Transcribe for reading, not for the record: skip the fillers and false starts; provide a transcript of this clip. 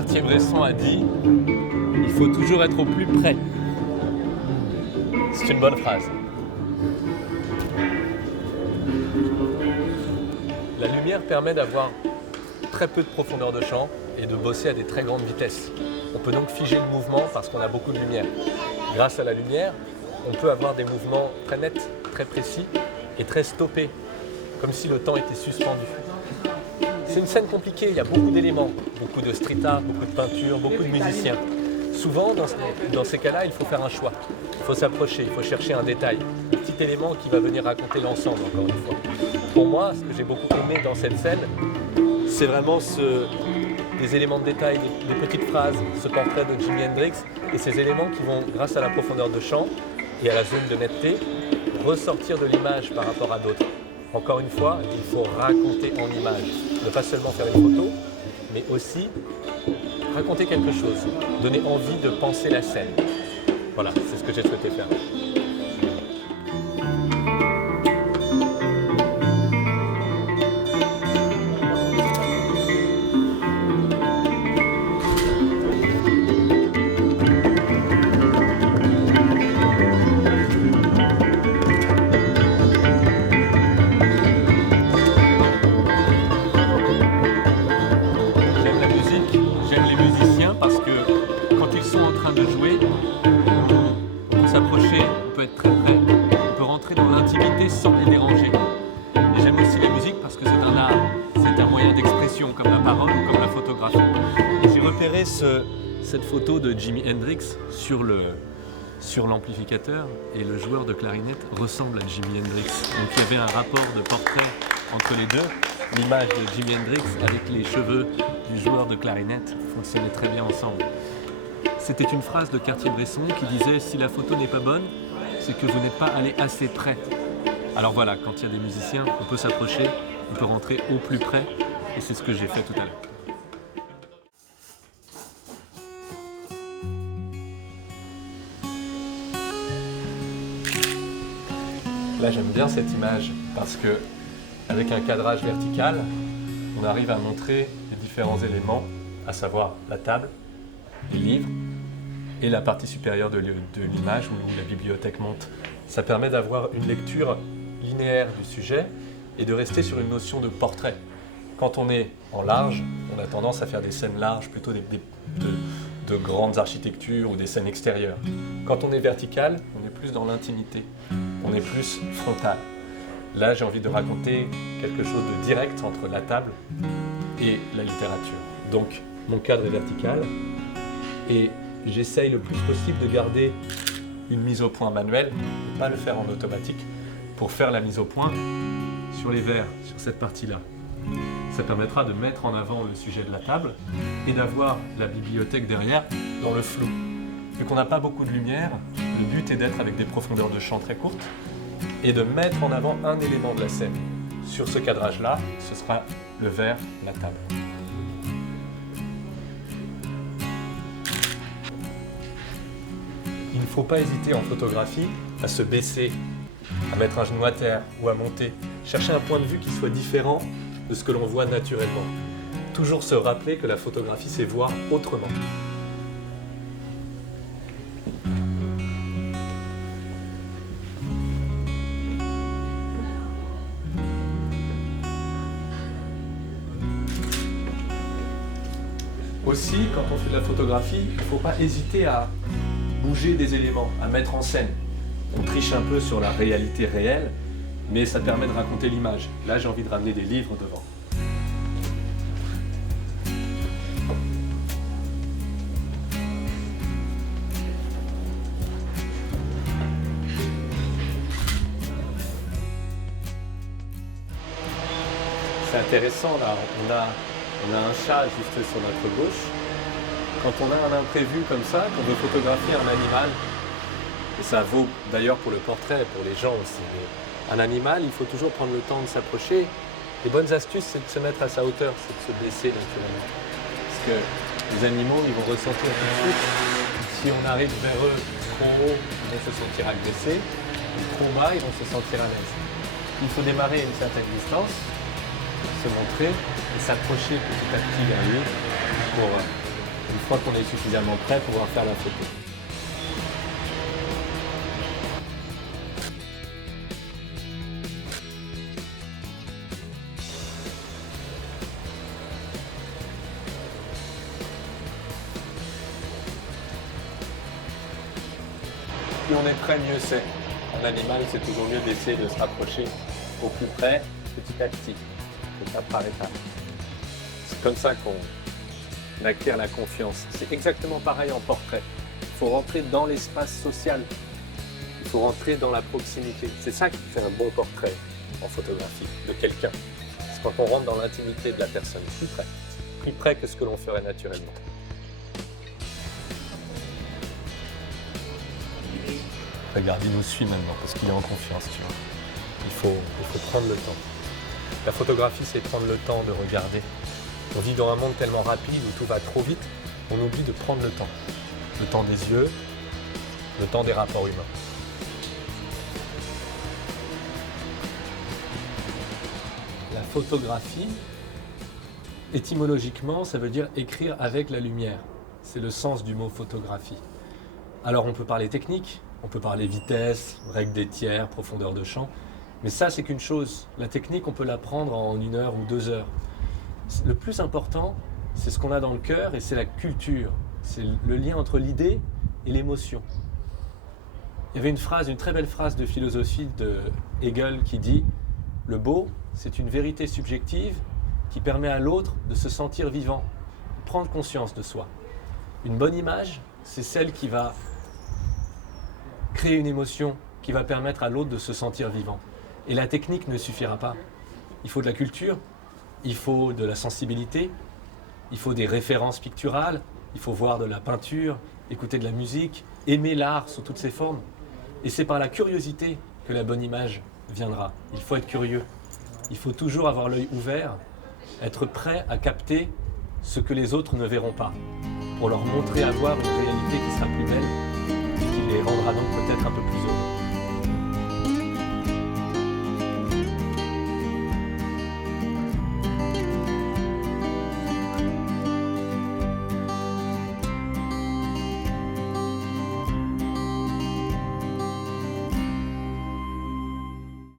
Cartier-Bresson a dit « Il faut toujours être au plus près ». C'est une bonne phrase. La lumière permet d'avoir très peu de profondeur de champ et de bosser à des très grandes vitesses. On peut donc figer le mouvement parce qu'on a beaucoup de lumière. Grâce à la lumière, on peut avoir des mouvements très nets, très précis et très stoppés, comme si le temps était suspendu. C'est une scène compliquée, il y a beaucoup d'éléments, beaucoup de street art, beaucoup de peinture, beaucoup de musiciens. Souvent, dans ces cas-là, il faut faire un choix. Il faut s'approcher, il faut chercher un détail, un petit élément qui va venir raconter l'ensemble, encore une fois. Pour moi, ce que j'ai beaucoup aimé dans cette scène, c'est vraiment des éléments de détail, des petites phrases, ce portrait de Jimi Hendrix, et ces éléments qui vont, grâce à la profondeur de champ et à la zone de netteté, ressortir de l'image par rapport à d'autres. Encore une fois, il faut raconter en image. Ne pas seulement faire une photo, mais aussi raconter quelque chose, donner envie de penser la scène. Voilà, c'est ce que j'ai souhaité faire. Sans les déranger. Et j'aime aussi la musique parce que c'est un art, c'est un moyen d'expression comme la parole ou comme la photographie. Et j'ai repéré cette photo de Jimi Hendrix sur l'amplificateur et le joueur de clarinette ressemble à Jimi Hendrix. Donc il y avait un rapport de portrait entre les deux. L'image de Jimi Hendrix avec les cheveux du joueur de clarinette fonctionnait très bien ensemble. C'était une phrase de Cartier-Bresson qui disait « Si la photo n'est pas bonne, c'est que vous n'êtes pas allé assez près ». Alors voilà, quand il y a des musiciens, on peut s'approcher, on peut rentrer au plus près, et c'est ce que j'ai fait tout à l'heure. Là, j'aime bien cette image parce que, avec un cadrage vertical, on arrive à montrer les différents éléments, à savoir la table, les livres et la partie supérieure de l'image où la bibliothèque monte. Ça permet d'avoir une lecture linéaire du sujet et de rester sur une notion de portrait. Quand on est en large, on a tendance à faire des scènes larges, plutôt de grandes architectures ou des scènes extérieures. Quand on est vertical, on est plus dans l'intimité, on est plus frontal. Là, j'ai envie de raconter quelque chose de direct entre la table et la littérature. Donc, mon cadre est vertical et j'essaye le plus possible de garder une mise au point manuelle, ne pas le faire en automatique, pour faire la mise au point sur les vers, sur cette partie-là. Ça permettra de mettre en avant le sujet de la table et d'avoir la bibliothèque derrière dans le flou. Vu qu'on n'a pas beaucoup de lumière, le but est d'être avec des profondeurs de champ très courtes et de mettre en avant un élément de la scène. Sur ce cadrage-là, ce sera le vers, la table. Il ne faut pas hésiter en photographie à se baisser, à mettre un genou à terre ou à monter. Chercher un point de vue qui soit différent de ce que l'on voit naturellement. Toujours se rappeler que la photographie, c'est voir autrement. Aussi, quand on fait de la photographie, il ne faut pas hésiter à bouger des éléments, à mettre en scène. On triche un peu sur la réalité réelle, mais ça permet de raconter l'image. Là, j'ai envie de ramener des livres devant. C'est intéressant, là. On a un chat juste sur notre gauche. Quand on a un imprévu comme ça, qu'on veut photographier un animal, et ça vaut d'ailleurs pour le portrait, pour les gens aussi, mais un animal, il faut toujours prendre le temps de s'approcher. Les bonnes astuces, c'est de se mettre à sa hauteur, c'est de se baisser naturellement. Parce que les animaux, ils vont ressentir tout de suite. Si on arrive vers eux trop haut, ils vont se sentir agressés, et trop bas, ils vont se sentir à l'aise. Il faut démarrer à une certaine distance, se montrer et s'approcher petit à petit vers lui pour Une fois qu'on est suffisamment prêt, pouvoir faire la photo. Plus on est près, mieux c'est. En animal, c'est toujours mieux d'essayer de se rapprocher au plus près, petit à petit, étape par étape. C'est comme ça qu'on acquiert la confiance. C'est exactement pareil en portrait. Il faut rentrer dans l'espace social. Il faut rentrer dans la proximité. C'est ça qui fait un bon portrait en photographie de quelqu'un. C'est quand on rentre dans l'intimité de la personne, plus près que ce que l'on ferait naturellement. Regarde, il nous suit maintenant parce qu'il est en confiance, tu vois. Il faut prendre le temps. La photographie, c'est prendre le temps de regarder. On vit dans un monde tellement rapide où tout va trop vite, on oublie de prendre le temps. Le temps des yeux, le temps des rapports humains. La photographie, étymologiquement, ça veut dire écrire avec la lumière. C'est le sens du mot photographie. Alors on peut parler technique, on peut parler vitesse, règle des tiers, profondeur de champ, mais ça c'est qu'une chose. La technique, on peut l'apprendre en 1 heure ou 2 heures. Le plus important, c'est ce qu'on a dans le cœur et c'est la culture. C'est le lien entre l'idée et l'émotion. Il y avait une très belle phrase de philosophie de Hegel qui dit « Le beau, c'est une vérité subjective qui permet à l'autre de se sentir vivant, de prendre conscience de soi. Une bonne image, c'est celle qui va créer une émotion qui va permettre à l'autre de se sentir vivant. Et la technique ne suffira pas. Il faut de la culture, il faut de la sensibilité, il faut des références picturales, il faut voir de la peinture, écouter de la musique, aimer l'art sous toutes ses formes. Et c'est par la curiosité que la bonne image viendra. Il faut être curieux. Il faut toujours avoir l'œil ouvert, être prêt à capter ce que les autres ne verront pas, pour leur montrer à voir une réalité qui sera plus belle et qui les rendra donc peut-être un peu plus heureux.